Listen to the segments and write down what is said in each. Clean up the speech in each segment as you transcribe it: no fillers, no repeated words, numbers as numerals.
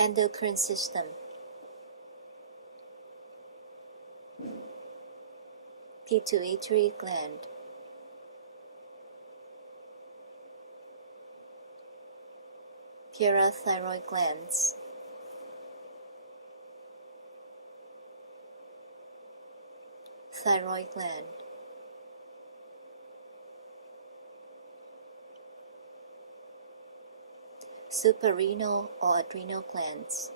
Endocrine System. Pituitary Gland. Parathyroid Glands. Thyroid Gland. Suprarenal or Adrenal Glands.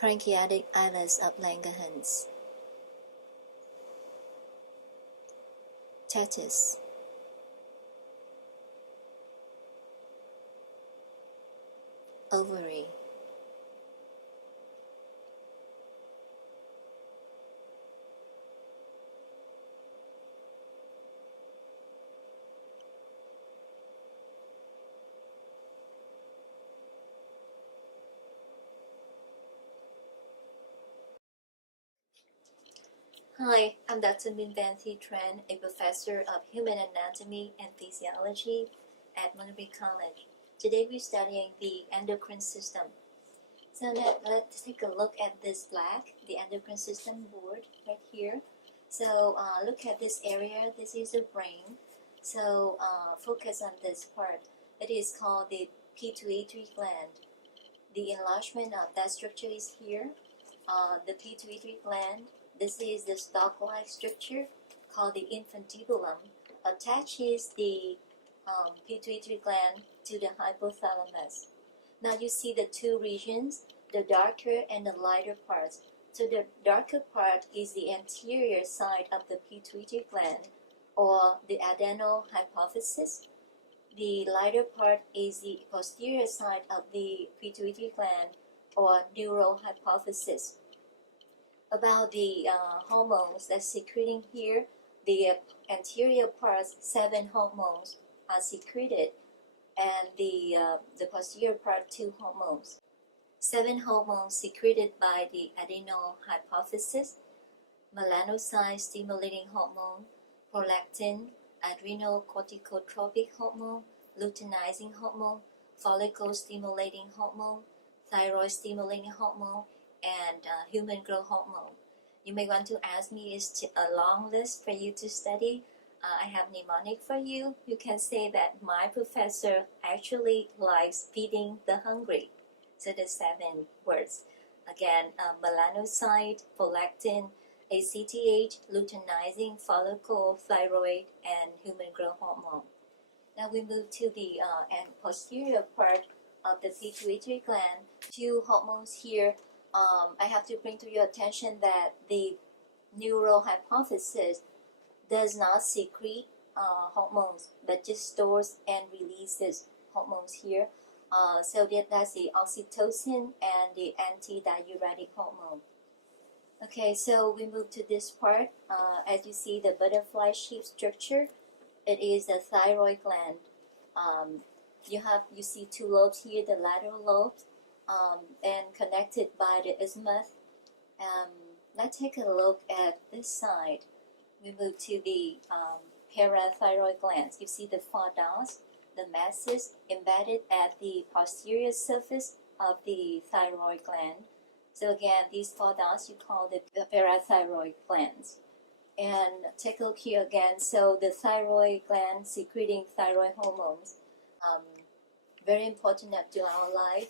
Pancreatic islets of Langerhans. Testis. Ovary. Hi, I'm Dr. Minvanthi Tran, a professor of human anatomy and physiology at Montgomery College. Today we're studying the endocrine system. So let's take a look at this black, the endocrine system board right here. So look at this area. This is the brain. So focus on this part. It is called the pituitary gland. The enlargement of that structure is here. The pituitary gland. This is the stalk-like structure called the infundibulum. Attaches the pituitary gland to the hypothalamus. Now you see the two regions, the darker and the lighter parts. So the darker part is the anterior side of the pituitary gland, or the adrenal hypophysis. The lighter part is the posterior side of the pituitary gland, or neural hypophysis. About the hormones that's secreting here, the anterior parts, 7 hormones are secreted, and the posterior part, 2 hormones. 7 hormones secreted by the adrenal hypophysis: melanocyte stimulating hormone, prolactin, adrenal corticotropic hormone, luteinizing hormone, follicle stimulating hormone, thyroid stimulating hormone, and human growth hormone. You may want to ask me, is a long list for you to study? I have mnemonic for you. You can say that my professor actually likes feeding the hungry. So the 7 words. Again, melanocyte, prolactin, ACTH, luteinizing, follicle, thyroid, and human growth hormone. Now we move to the posterior part of the pituitary gland. 2 hormones here. I have to bring to your attention that the neural hypophysis does not secrete hormones, but just stores and releases hormones here. So that's the oxytocin and the antidiuretic hormone. Okay, so we move to this part. As you see, the butterfly-shaped structure, it is the thyroid gland. You see 2 lobes here, the lateral lobes, and connected by the isthmus. Let's take a look at this side. We move to the parathyroid glands. You see the 4 dots, the masses embedded at the posterior surface of the thyroid gland. So again, these 4 dots you call the parathyroid glands. And take a look here again. So the thyroid gland secreting thyroid hormones, very important to our life,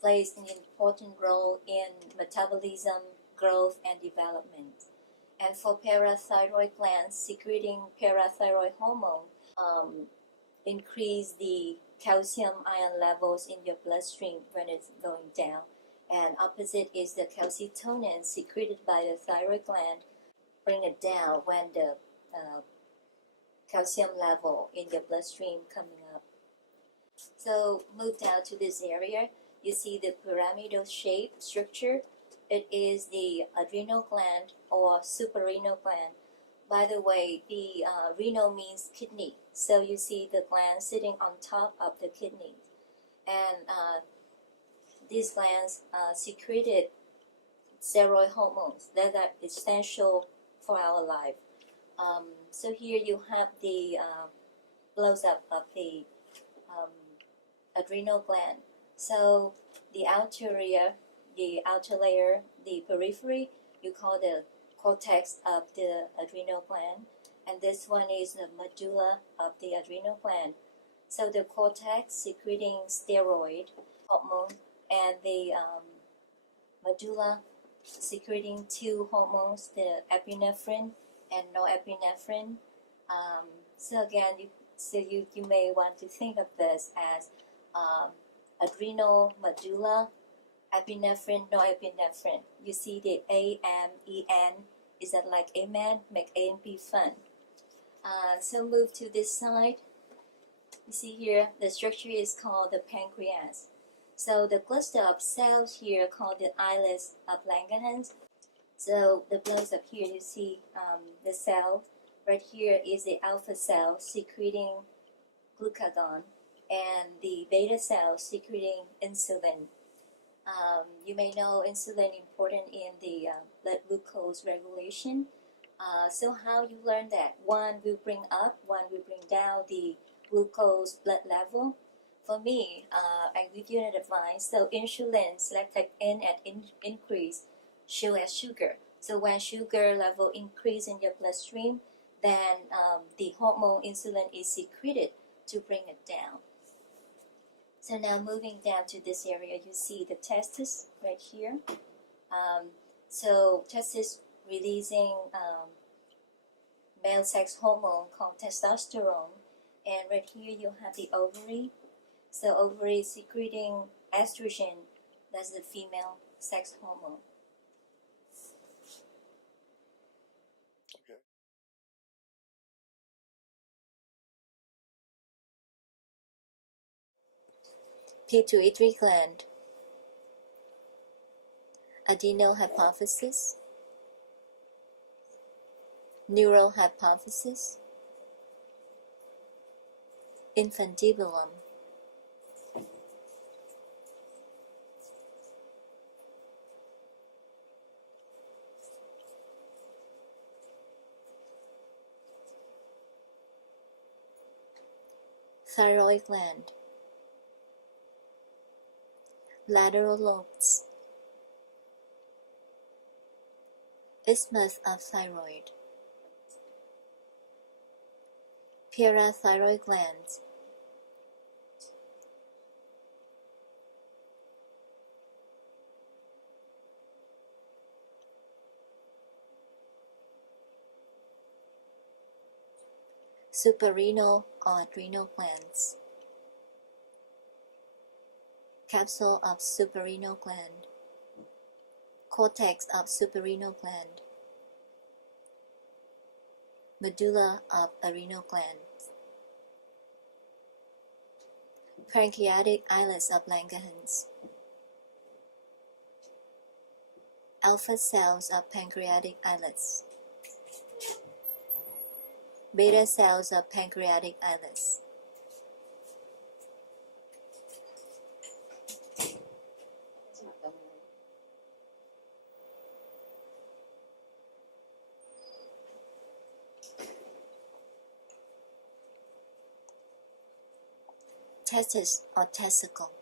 plays an important role in metabolism, growth, and development. And for parathyroid glands secreting parathyroid hormone, increase the calcium ion levels in your bloodstream when it's going down. And opposite is the calcitonin secreted by the thyroid gland, bring it down when the calcium level in your bloodstream coming up. So move down to this area. You see the pyramidal shaped structure. It is the adrenal gland or suprarenal gland. By the way, the renal means kidney. So you see the gland sitting on top of the kidney. And these glands secreted steroid hormones that are essential for our life. So here you have the close-up of the adrenal gland. So the outer layer, the periphery, you call the cortex of the adrenal gland, and this one is the medulla of the adrenal gland. So the cortex secreting steroid hormone, and the medulla secreting two hormones, the epinephrine and norepinephrine. So again, you may want to think of this as adrenal medulla, epinephrine, norepinephrine. You see the A-M-E-N, is that like amen? Make A and B fun. So move to this side. You see here, the structure is called the pancreas. So the cluster of cells here called the islets of Langerhans. So the close up here, you see the cell. Right here is the alpha cell secreting glucagon, and the beta cell secreting insulin. You may know insulin important in the blood glucose regulation. So how you learn that? One will bring up, one will bring down the glucose blood level. For me, I give you an advice. So insulin selected in at increase show as sugar. So when sugar level increase in your bloodstream, then the hormone insulin is secreted to bring it down. So now moving down to this area, you see the testis right here. So testis releasing male sex hormone called testosterone, and right here you have the ovary. So ovary secreting estrogen, that's the female sex hormone. Pituitary gland, adrenal hypophysis, neural hypophysis, infundibulum, thyroid gland, lateral lobes, isthmus of thyroid, parathyroid glands, suprarenal or adrenal glands, capsule of suprarenal gland, cortex of suprarenal gland, medulla of adrenal gland, pancreatic islets of Langerhans, alpha cells of pancreatic islets, beta cells of pancreatic islets, testis or testicle,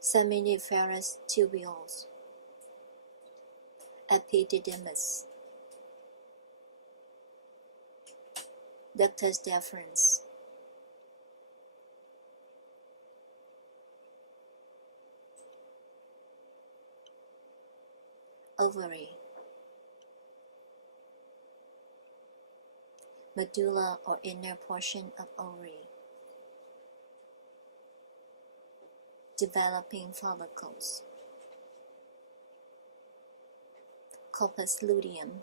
seminiferous tubules, epididymis, ductus deferens, ovary, medulla or inner portion of ovary, developing follicles, corpus luteum,